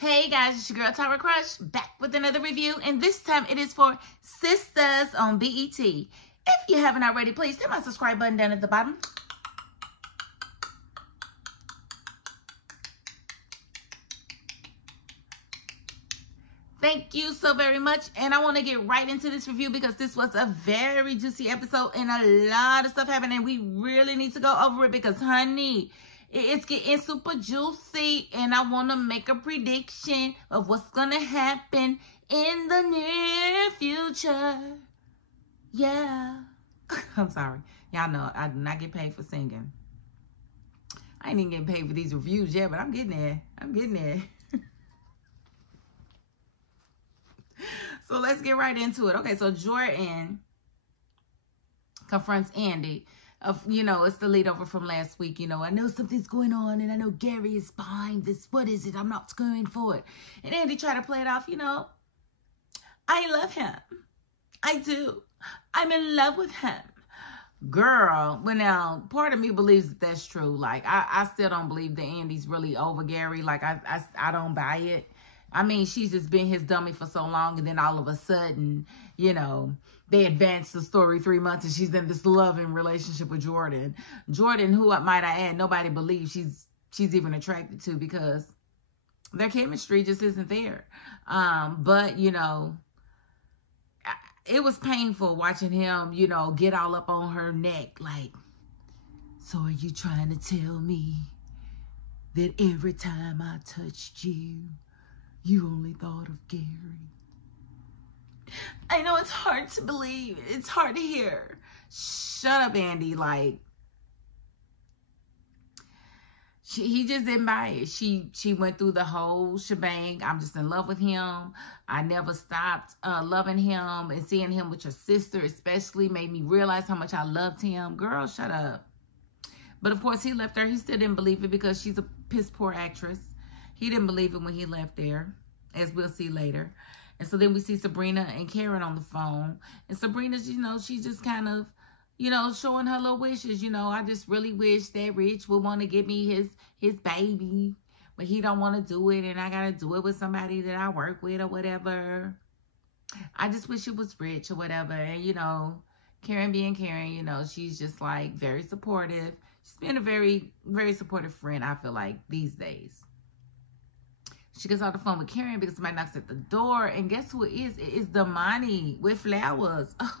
Hey guys, it's your girl Tamira Crush back with another review, and this time it is for Sistas on BET. If you haven't already, please hit my subscribe button down at the bottom. Thank you so very much, and I want to get right into this review because this was a very juicy episode and a lot of stuff happened, and we really need to go over it because, honey, it's getting super juicy, and I want to make a prediction of what's going to happen in the near future. Yeah. I'm sorry. Y'all know I do not get paid for singing. I ain't even getting paid for these reviews yet, but I'm getting there. I'm getting there. So let's get right into it. Okay, so Jordan confronts Andy. It's the lead over from last week. I know something's going on, and I know Gary is behind this. What is it? I'm not going for it. And Andy tried to play it off, I love him. I do. I'm in love with him. Girl, well, now, part of me believes that that's true. Like, I still don't believe that Andy's really over Gary. Like, I don't buy it. I mean, she's just been his dummy for so long, and then all of a sudden, they advanced the story 3 months, and she's in this loving relationship with Jordan. Jordan, who, might I add, nobody believes she's even attracted to because their chemistry just isn't there. But, it was painful watching him, get all up on her neck. Like, so are you trying to tell me that every time I touched you, you only thought of Gary? I know it's hard to believe. It's hard to hear. Shut up, Andy. Like, he just didn't buy it. She went through the whole shebang. I'm just in love with him. I never stopped loving him, and seeing him with your sister especially made me realize how much I loved him. Girl, shut up. But of course, he left her. He still didn't believe it because she's a piss poor actress. He didn't believe it when he left there, as we'll see later. And so then we see Sabrina and Karen on the phone. And Sabrina's, she's just kind of, showing her little wishes. I just really wish that Rich would want to give me his baby, but he don't want to do it, and I got to do it with somebody that I work with or whatever. I just wish it was Rich or whatever. And, Karen being Karen, she's just like very supportive. She's been a very, very supportive friend, I feel like, these days. She gets on the phone with Karen because somebody knocks at the door. And guess who it is? It is Damani with flowers. Oh,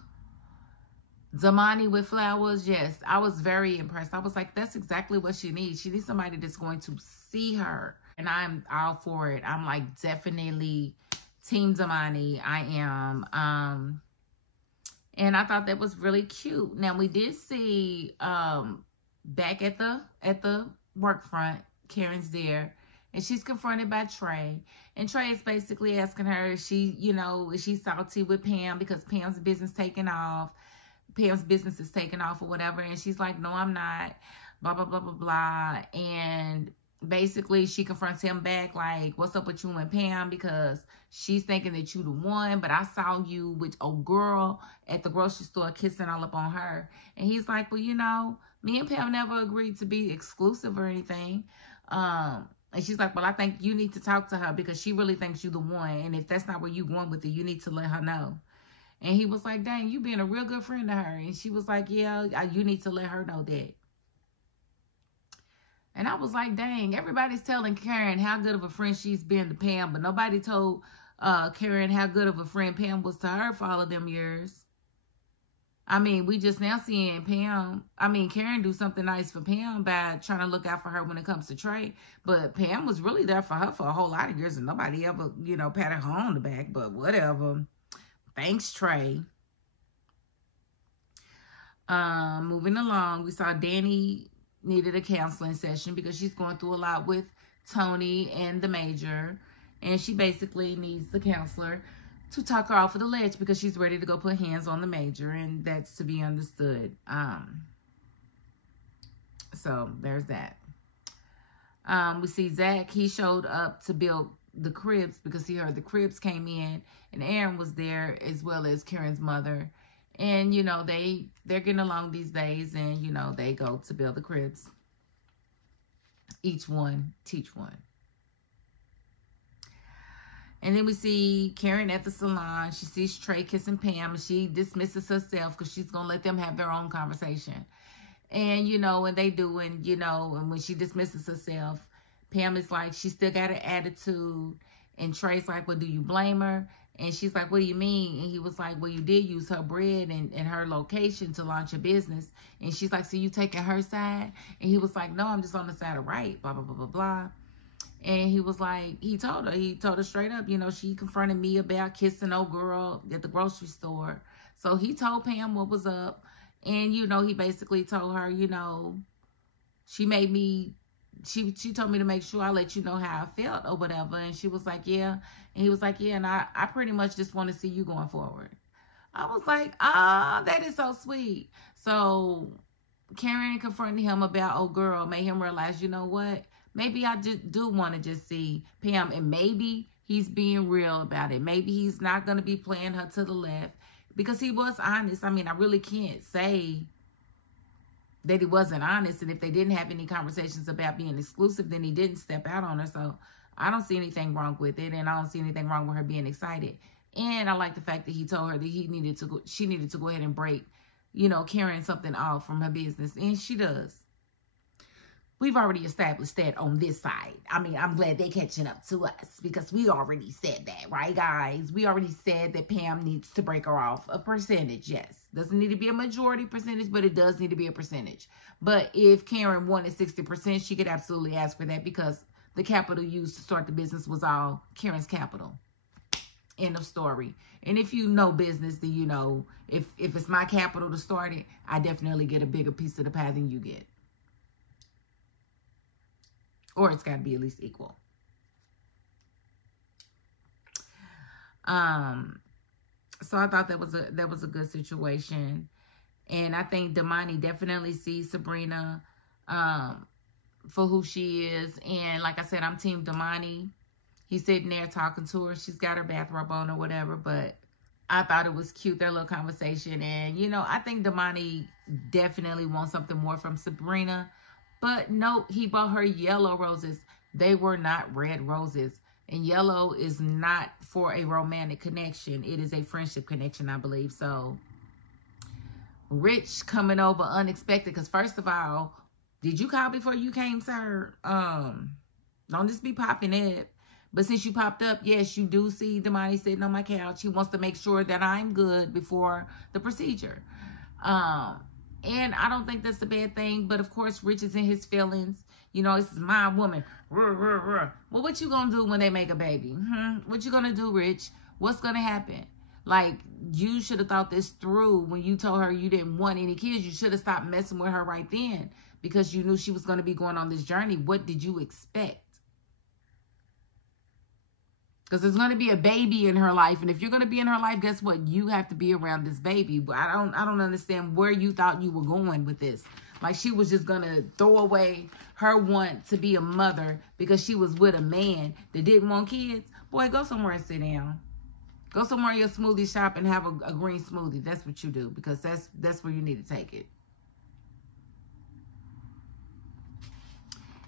Damani with flowers. Yes, I was very impressed. I was like, that's exactly what she needs. She needs somebody that's going to see her. And I'm all for it. I'm like definitely Team Damani. I am. And I thought that was really cute. Now, we did see back at the work front, Karen's there. And she's confronted by Trey. And Trey is basically asking her, is she salty with Pam because Pam's business taking off. Pam's business is taking off or whatever. And she's like, no, I'm not. Blah, blah, blah, blah, blah. And basically she confronts him back like, what's up with you and Pam? Because she's thinking that you the one. But I saw you with a girl at the grocery store kissing all up on her. And he's like, well, me and Pam never agreed to be exclusive or anything. And she's like, well, I think you need to talk to her because she really thinks you the one. And if that's not where you going with it, you need to let her know. And he was like, dang, you being a real good friend to her. And she was like, yeah, you need to let her know that. And I was like, dang, everybody's telling Karen how good of a friend she's been to Pam. But nobody told Karen how good of a friend Pam was to her for all of them years. I mean, we just now seeing Karen do something nice for Pam by trying to look out for her when it comes to Trey. But Pam was really there for her for a whole lot of years, and nobody ever, patted her on the back. But whatever. Thanks, Trey. Moving along, we saw Danny needed a counseling session because she's going through a lot with Tony and the Major. And she basically needs the counselor to talk her off of the ledge because she's ready to go put hands on the Major, and that's to be understood. So there's that. We see Zach. He showed up to build the cribs because he heard the cribs came in, and Aaron was there as well as Karen's mother. And, they're getting along these days, and, they go to build the cribs. Each one, teach one. And then we see Karen at the salon. She sees Trey kissing Pam, and she dismisses herself because she's going to let them have their own conversation. And, you know, and they do, and, you know, and when she dismisses herself, Pam is like, she still got an attitude. And Trey's like, well, do you blame her? And she's like, what do you mean? And he was like, well, you did use her bread and her location to launch a business. And she's like, so you taking her side? And he was like, no, I'm just on the side of right, blah, blah, blah, blah, blah. And he was like, he told her straight up, you know, she confronted me about kissing old girl at the grocery store. So he told Pam what was up. And, you know, he basically told her, you know, she told me to make sure I let you know how I felt or whatever. And she was like, yeah. And he was like, yeah, and I pretty much just want to see you going forward. I was like, that is so sweet. So Karen confronting him about old girl made him realize, you know what? Maybe I do want to just see Pam, and maybe he's being real about it. Maybe he's not going to be playing her to the left, because he was honest. I mean, I really can't say that he wasn't honest. And if they didn't have any conversations about being exclusive, then he didn't step out on her. So I don't see anything wrong with it, and I don't see anything wrong with her being excited. And I like the fact that he told her that she needed to go ahead and break, you know, Karen something off from her business, and she does. We've already established that on this side. I mean, I'm glad they're catching up to us, because we already said that, right, guys? We already said that Pam needs to break her off a percentage, yes. Doesn't need to be a majority percentage, but it does need to be a percentage. But if Karen wanted 60%, she could absolutely ask for that, because the capital used to start the business was all Karen's capital. End of story. And if you know business, then you know, if it's my capital to start it, I definitely get a bigger piece of the pie than you get. Or it's got to be at least equal. So I thought that was a good situation. And I think Damani definitely sees Sabrina for who she is. And like I said, I'm team Damani. He's sitting there talking to her. She's got her bathrobe on or whatever. But I thought it was cute, their little conversation. And, you know, I think Damani definitely wants something more from Sabrina. But no, he bought her yellow roses. They were not red roses. And yellow is not for a romantic connection. It is a friendship connection, I believe. So, Rich coming over unexpected. Because first of all, did you call before you came, sir? Don't just be popping up. But since you popped up, yes, you do see Damani sitting on my couch. He wants to make sure that I'm good before the procedure. And I don't think that's a bad thing. But, of course, Rich is in his feelings. You know, this is my woman. Well, what you going to do when they make a baby? What you going to do, Rich? What's going to happen? Like, you should have thought this through when you told her you didn't want any kids. You should have stopped messing with her right then, because you knew she was going to be going on this journey. What did you expect? Because there's going to be a baby in her life. And if you're going to be in her life, guess what? You have to be around this baby. But I don't understand where you thought you were going with this. Like, she was just going to throw away her want to be a mother because she was with a man that didn't want kids. Boy, go somewhere and sit down. Go somewhere in your smoothie shop and have a green smoothie. That's what you do, because that's where you need to take it.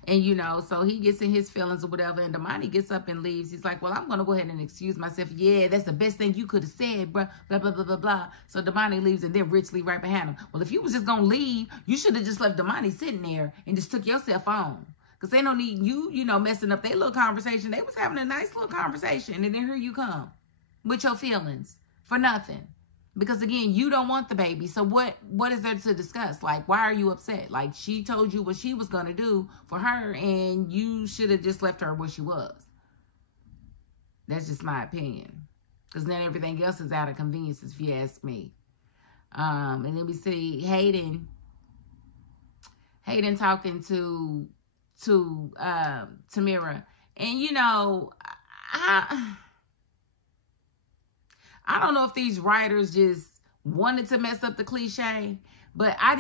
And, you know, so he gets in his feelings or whatever, and Damani gets up and leaves. He's like, well, I'm going to go ahead and excuse myself. Yeah, that's the best thing you could have said, blah, blah, blah, blah, blah, blah. So Damani leaves, and then Rich leaves right behind him. Well, if you was just going to leave, you should have just left Damani sitting there and just took yourself on. Because they don't need you, you know, messing up their little conversation. They was having a nice little conversation, and then here you come with your feelings for nothing. Because, again, you don't want the baby. So what is there to discuss? Like, why are you upset? Like, she told you what she was going to do for her, and you should have just left her where she was. That's just my opinion. Because then everything else is out of convenience, if you ask me. And then we see Hayden talking to Tamira. And, you know, I don't know if these writers just wanted to mess up the cliche, but I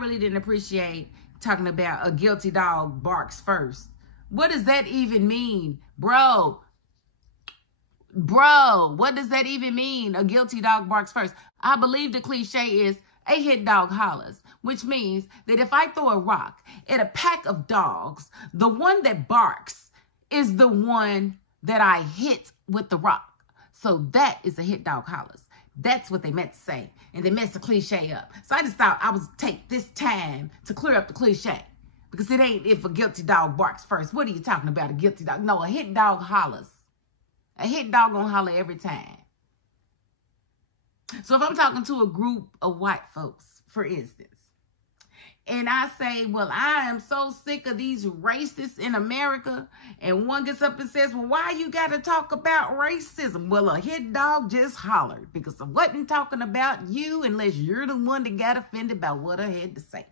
really didn't appreciate talking about a guilty dog barks first. What does that even mean? Bro, what does that even mean? A guilty dog barks first. I believe the cliche is a hit dog hollers, which means that if I throw a rock at a pack of dogs, the one that barks is the one that I hit with The Rock. So that is a hit dog hollers. That's what they meant to say. And they messed the cliche up. So I just thought I would take this time to clear up the cliche. Because it ain't if a guilty dog barks first. What are you talking about, a guilty dog? No, a hit dog hollers. A hit dog gonna holler every time. So if I'm talking to a group of white folks, for instance, and I say, well, I am so sick of these racists in America, and one gets up and says, well, why you got to talk about racism? Well, a hit dog just hollered because I wasn't talking about you unless you're the one that got offended by what I had to say.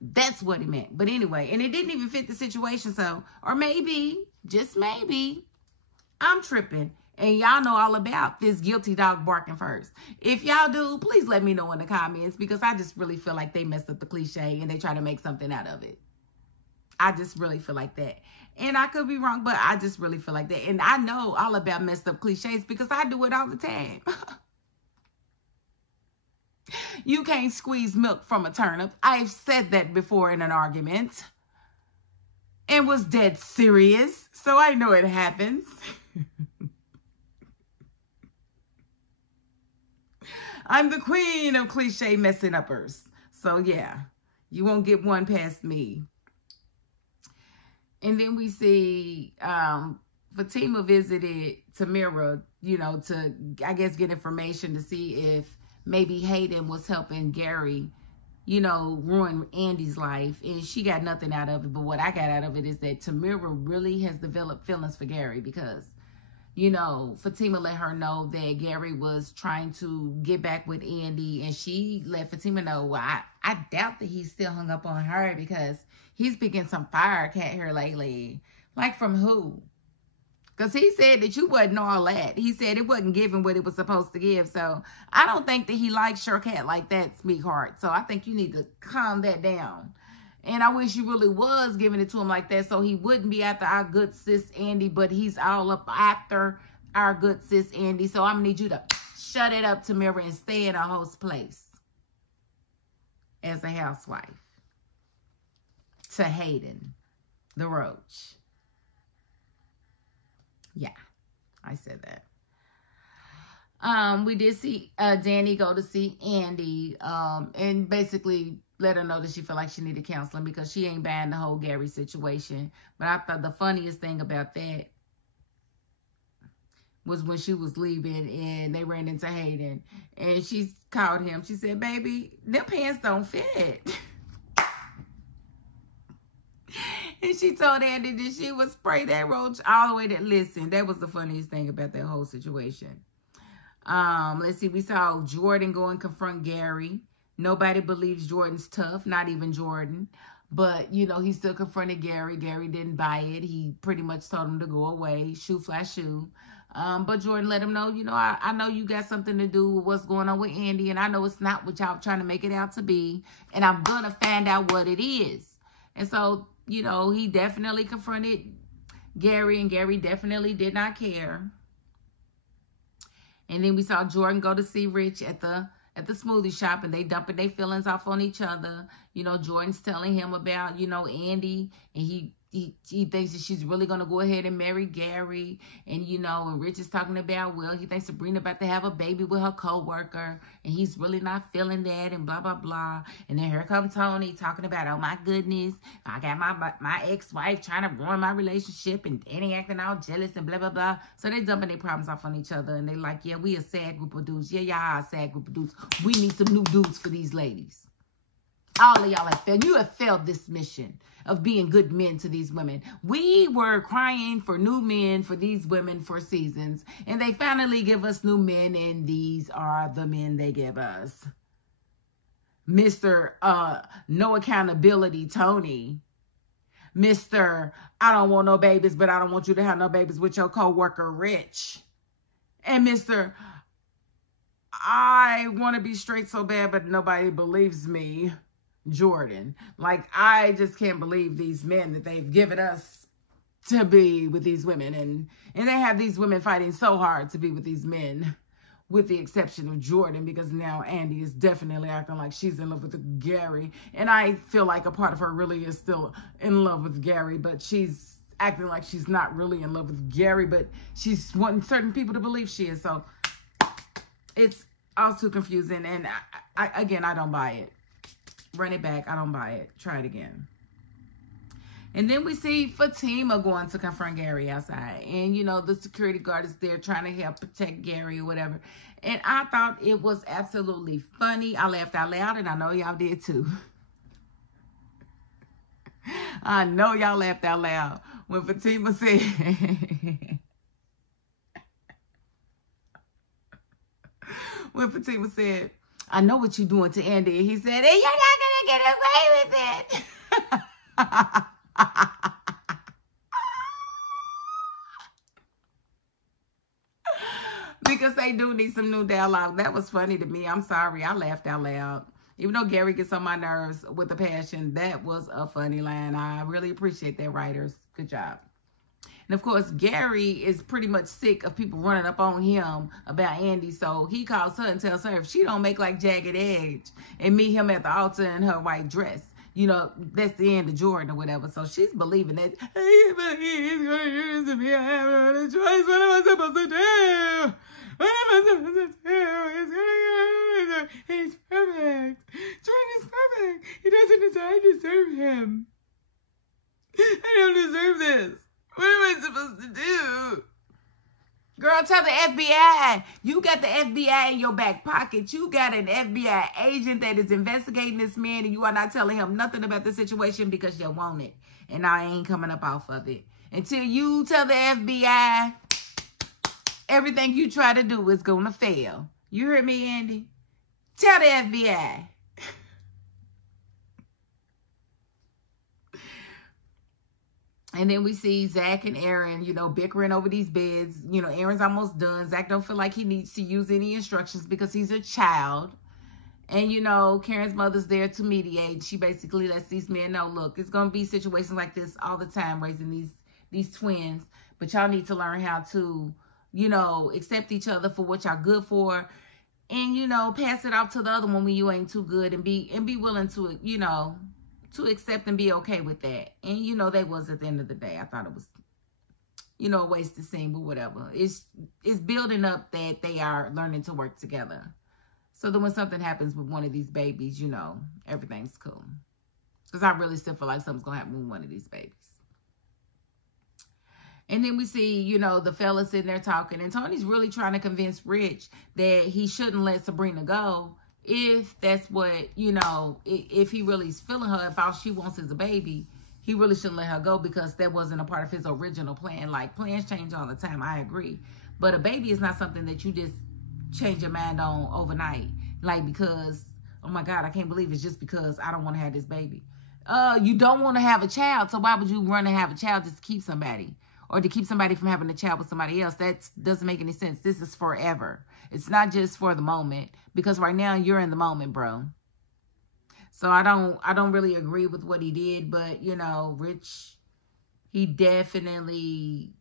That's what he meant. But anyway, and it didn't even fit the situation. So, or maybe, just maybe, I'm tripping. And y'all know all about this guilty dog barking first. If y'all do, please let me know in the comments, because I just really feel like they messed up the cliche and they try to make something out of it. I just really feel like that. And I could be wrong, but I just really feel like that. And I know all about messed up cliches because I do it all the time. You can't squeeze milk from a turnip. I've said that before in an argument and was dead serious. So I know it happens. I'm the queen of cliche messing uppers. So yeah, you won't get one past me. And then we see Fatima visited Tamira, you know, to, I guess, get information to see if maybe Hayden was helping Gary, you know, ruin Andy's life. And she got nothing out of it. But what I got out of it is that Tamira really has developed feelings for Gary because, you know, Fatima let her know that Gary was trying to get back with Andy. And she let Fatima know, well, I doubt that he's still hung up on her because he's been getting some fire cat here lately. Like from who? Because he said that you wasn't all that. He said it wasn't giving what it was supposed to give. So I don't think that he likes your cat like that, sweetheart. So I think you need to calm that down. And I wish you really was giving it to him like that so he wouldn't be after our good sis Andy, but he's all up after our good sis Andy. So I'm going to need you to shut it up, Tamira, and stay in a host place as a housewife to Hayden, the roach. Yeah, I said that. We did see Danny go to see Andy and basically let her know that she felt like she needed counseling because she ain't buying the whole Gary situation. But I thought the funniest thing about that was when she was leaving and they ran into Hayden. And she called him. She said, baby, them pants don't fit. And she told Andy that she would spray that roach all the way to, listen, that was the funniest thing about that whole situation. Let's see, we saw Jordan go and confront Gary. Nobody believes Jordan's tough, not even Jordan. But, you know, he still confronted Gary. Gary didn't buy it. He pretty much told him to go away, shoe flash shoe. But Jordan let him know, you know, I know you got something to do with what's going on with Andy. And I know it's not what y'all trying to make it out to be. And I'm going to find out what it is. And so, you know, he definitely confronted Gary. And Gary definitely did not care. And then we saw Jordan go to see Rich at the smoothie shop, and they dumping their feelings off on each other. You know, Jordan's telling him about, you know, Andy, and he thinks that she's really going to go ahead and marry Gary. And, you know, and Rich is talking about, well, he thinks Sabrina about to have a baby with her co-worker, and he's really not feeling that, and blah, blah, blah. And then here comes Tony talking about, oh, my goodness, I got my ex-wife trying to ruin my relationship, and Danny acting all jealous, and blah, blah, blah. So they dumping their problems off on each other, and they like, yeah, we a sad group of dudes. Yeah, y'all are a sad group of dudes. We need some new dudes for these ladies. All of y'all have failed. You have failed this mission of being good men to these women. We were crying for new men for these women for seasons. And they finally give us new men. And these are the men they give us. Mr. No accountability, Tony. Mr. I don't want no babies, but I don't want you to have no babies with your co-worker, Rich. And Mr. I want to be straight so bad, but nobody believes me, Jordan. Like, I just can't believe these men that they've given us to be with these women. And they have these women fighting so hard to be with these men, with the exception of Jordan, because now Andy is definitely acting like she's in love with Gary. And I feel like a part of her really is still in love with Gary, but she's acting like she's not really in love with Gary, but she's wanting certain people to believe she is. So it's all too confusing. And again, I don't buy it. Run it back. I don't buy it. Try it again. And then we see Fatima going to confront Gary outside. And, you know, the security guard is there trying to help protect Gary or whatever. And I thought it was absolutely funny. I laughed out loud, and I know y'all did too. I know y'all laughed out loud when Fatima said... when Fatima said, I know what you're doing to Andy. And he said, and you're not going to get away with it. Because they do need some new dialogue. That was funny to me. I'm sorry. I laughed out loud. Even though Gary gets on my nerves with the passion, that was a funny line. I really appreciate that, writers. Good job. And of course, Gary is pretty much sick of people running up on him about Andy. So he calls her and tells her if she don't make like Jagged Edge and meet him at the altar in her white dress, you know, that's the end of Jordan or whatever. So she's believing that, hey, but he's going to use me. I have no other choice. What am I supposed to do? What am I supposed to do? He's perfect. Jordan is perfect. He doesn't deserve him. I don't deserve this. What am I supposed to do? Girl, tell the FBI. You got the FBI in your back pocket. You got an FBI agent that is investigating this man, and you are not telling him nothing about the situation because you want it. And I ain't coming up off of it. Until you tell the FBI, everything you try to do is going to fail. You heard me, Andy? Tell the FBI. And then we see Zach and Aaron, you know, bickering over these beds. You know, Aaron's almost done. Zach don't feel like he needs to use any instructions because he's a child. And, you know, Karen's mother's there to mediate. She basically lets these men know, look, it's going to be situations like this all the time raising these twins. But y'all need to learn how to, you know, accept each other for what y'all good for. And, you know, pass it off to the other one when you ain't too good. And be willing to, you know, to accept and be okay with that. And, you know, they was at the end of the day. I thought it was, you know, a wasted scene, but whatever. It's building up that they are learning to work together. So that when something happens with one of these babies, you know, everything's cool. Because I really still feel like something's going to happen with one of these babies. And then we see, you know, the fellas sitting there talking. And Tony's really trying to convince Rich that he shouldn't let Sabrina go. If that's what, you know, if he really is feeling her, if all she wants is a baby, he really shouldn't let her go because that wasn't a part of his original plan. Like, plans change all the time. I agree. But a baby is not something that you just change your mind on overnight. Like, because, oh my God, I can't believe it's just because I don't want to have this baby. You don't want to have a child. So why would you run and have a child just to keep somebody? Or to keep somebody from having a child with somebody else? That doesn't make any sense. This is forever. It's not just for the moment. Because right now, you're in the moment, bro. So I don't really agree with what he did. But, you know, Rich, he definitely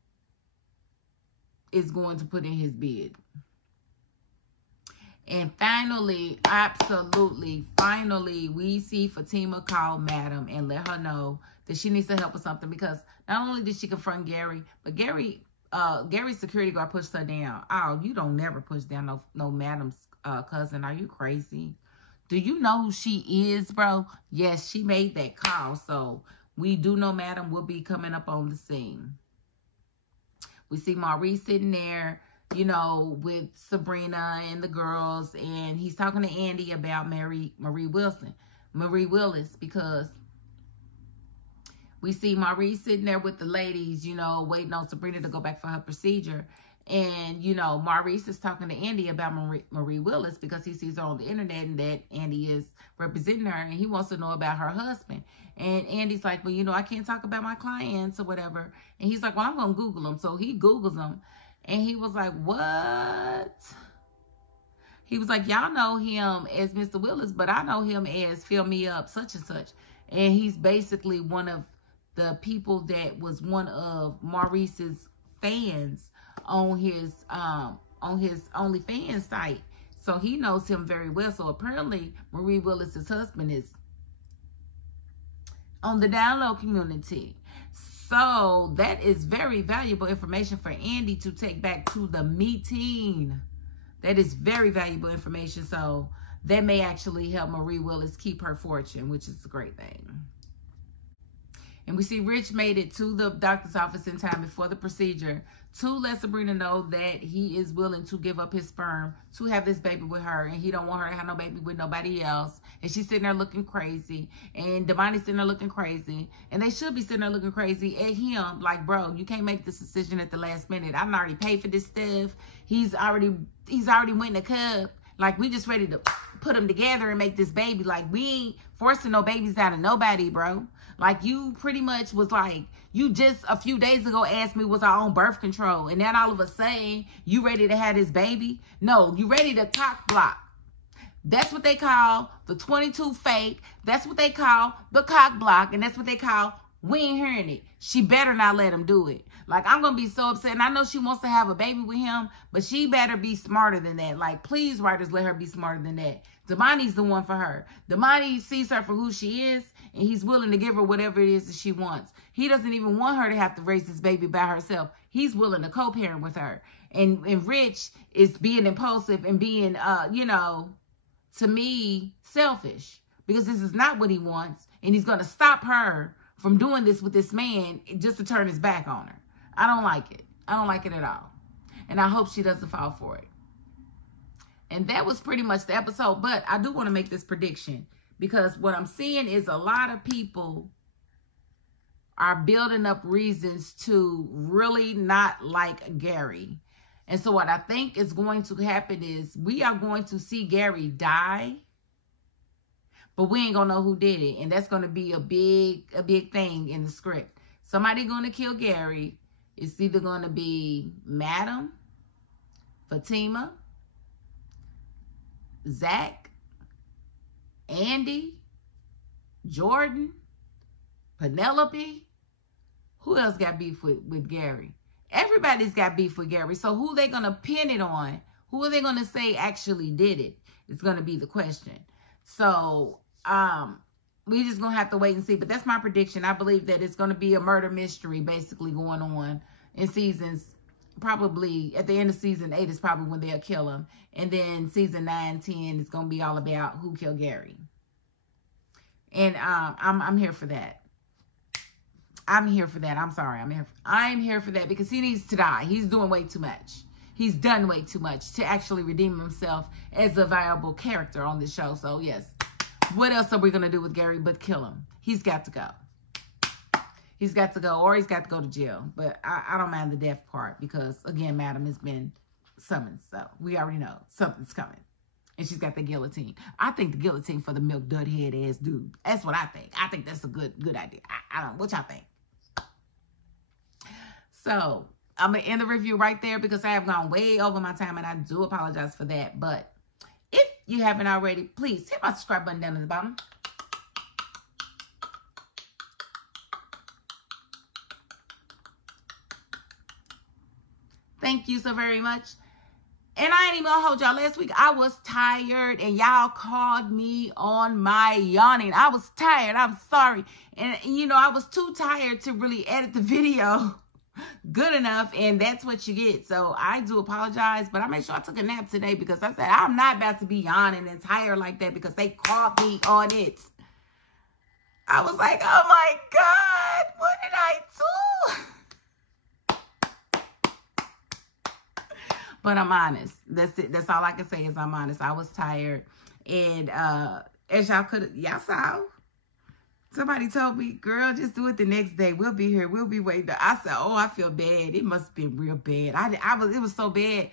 is going to put in his bid. And finally, absolutely, finally, we see Fatima call Madam and let her know that she needs to help with something. Because not only did she confront Gary, but Gary's security guard pushed her down. Oh, you don't never push down no Madam's cousin. Are you crazy? Do you know who she is, bro? Yes, she made that call. So we do know Madam will be coming up on the scene. We see Maurice sitting there, you know, with Sabrina and the girls. And he's talking to Andy about Marie Willis, because we see Maurice sitting there with the ladies, you know, waiting on Sabrina to go back for her procedure. And, you know, Maurice is talking to Andy about Marie Willis because he sees her on the internet and that Andy is representing her and he wants to know about her husband. And Andy's like, well, you know, I can't talk about my clients or whatever. And he's like, well, I'm going to Google them. So he Googles them. And he was like, what? He was like, y'all know him as Mr. Willis, but I know him as Fill Me Up, such and such. And he's basically one of the people that was one of Maurice's fans on his OnlyFans site. So he knows him very well. So apparently Marie Willis's husband is on the down low community. So that is very valuable information for Andy to take back to the meeting. That is very valuable information. So that may actually help Marie Willis keep her fortune, which is a great thing. And we see Rich made it to the doctor's office in time before the procedure to let Sabrina know that he is willing to give up his sperm to have this baby with her. And he don't want her to have no baby with nobody else. And she's sitting there looking crazy. And Devontae's sitting there looking crazy. And they should be sitting there looking crazy at him. Like, bro, you can't make this decision at the last minute. I've already paid for this stuff. He's already went in the cup. Like, we just ready to put them together and make this baby. Like, we ain't forcing no babies out of nobody, bro. Like, you pretty much was like, you just a few days ago asked me was I on birth control. And then all of a sudden, you ready to have this baby? No, you ready to cock block. That's what they call the 22 fake. That's what they call the cock block. And that's what they call, we ain't hearing it. She better not let him do it. Like, I'm going to be so upset. And I know she wants to have a baby with him, but she better be smarter than that. Like, please, writers, let her be smarter than that. Damani's the one for her. Damani sees her for who she is, and he's willing to give her whatever it is that she wants. He doesn't even want her to have to raise this baby by herself. He's willing to co-parent with her. And Rich is being impulsive and being, you know, to me, selfish. Because this is not what he wants. And he's going to stop her from doing this with this man just to turn his back on her. I don't like it. I don't like it at all. And I hope she doesn't fall for it. And that was pretty much the episode. But I do want to make this prediction. Because what I'm seeing is a lot of people are building up reasons to really not like Gary. And so what I think is going to happen is we are going to see Gary die. But we ain't going to know who did it. And that's going to be a big thing in the script. Somebody going to kill Gary. It's either going to be Madam, Fatima, Zach, Andy, Jordan, Penelope. Who else got beef with Gary? Everybody's got beef with Gary. So who they going to pin it on? Who are they going to say actually did it? It's going to be the question. So, we just going to have to wait and see. But that's my prediction. I believe that it's going to be a murder mystery basically going on in seasons. Probably at the end of season 8 is probably when they'll kill him. And then season 9, 10 is going to be all about who killed Gary. And I'm here for that. I'm here for that. I'm sorry. I'm here for that because he needs to die. He's doing way too much. He's done way too much to actually redeem himself as a viable character on this show. So, yes. What else are we going to do with Gary but kill him? He's got to go. He's got to go, or he's got to go to jail. But I don't mind the death part because, again, Madam has been summoned. So, we already know something's coming. And she's got the guillotine. I think the guillotine for the milk dud head ass dude. That's what I think. I think that's a good idea. I don't know. What y'all think? So, I'm going to end the review right there because I have gone way over my time and I do apologize for that. But if you haven't already, please hit my subscribe button down at the bottom. Thank you so very much. And I ain't even gonna hold y'all. Last week, I was tired and y'all called me on my yawning. I was tired. I'm sorry. And, you know, I was too tired to really edit the video good enough, and that's what you get. So I do apologize, but I made sure I took a nap today because I said I'm not about to be yawning and tired like that because they caught me on it. I was like, oh my God, what did I do? But I'm honest. That's it. That's all I can say is I'm honest. I was tired, and as y'all saw. Somebody told me, girl, just do it the next day. We'll be here. We'll be waiting. I said, oh, I feel bad. It must have been real bad. It was so bad.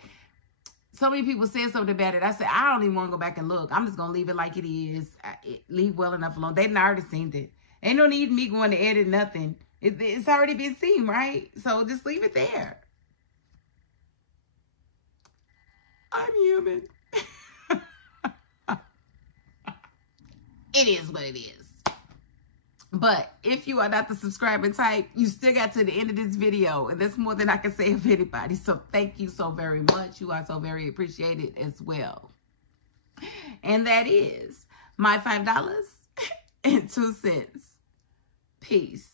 So many people said something about it. I said, I don't even want to go back and look. I'm just going to leave it like it is. Leave well enough alone. They already seen it. Ain't no need me going to edit nothing. It's already been seen, right? So just leave it there. I'm human. It is what it is. But if you are not the subscribing type, you still got to the end of this video. And that's more than I can say of anybody. So thank you so very much. You are so very appreciated as well. And that is my $5.02. Peace.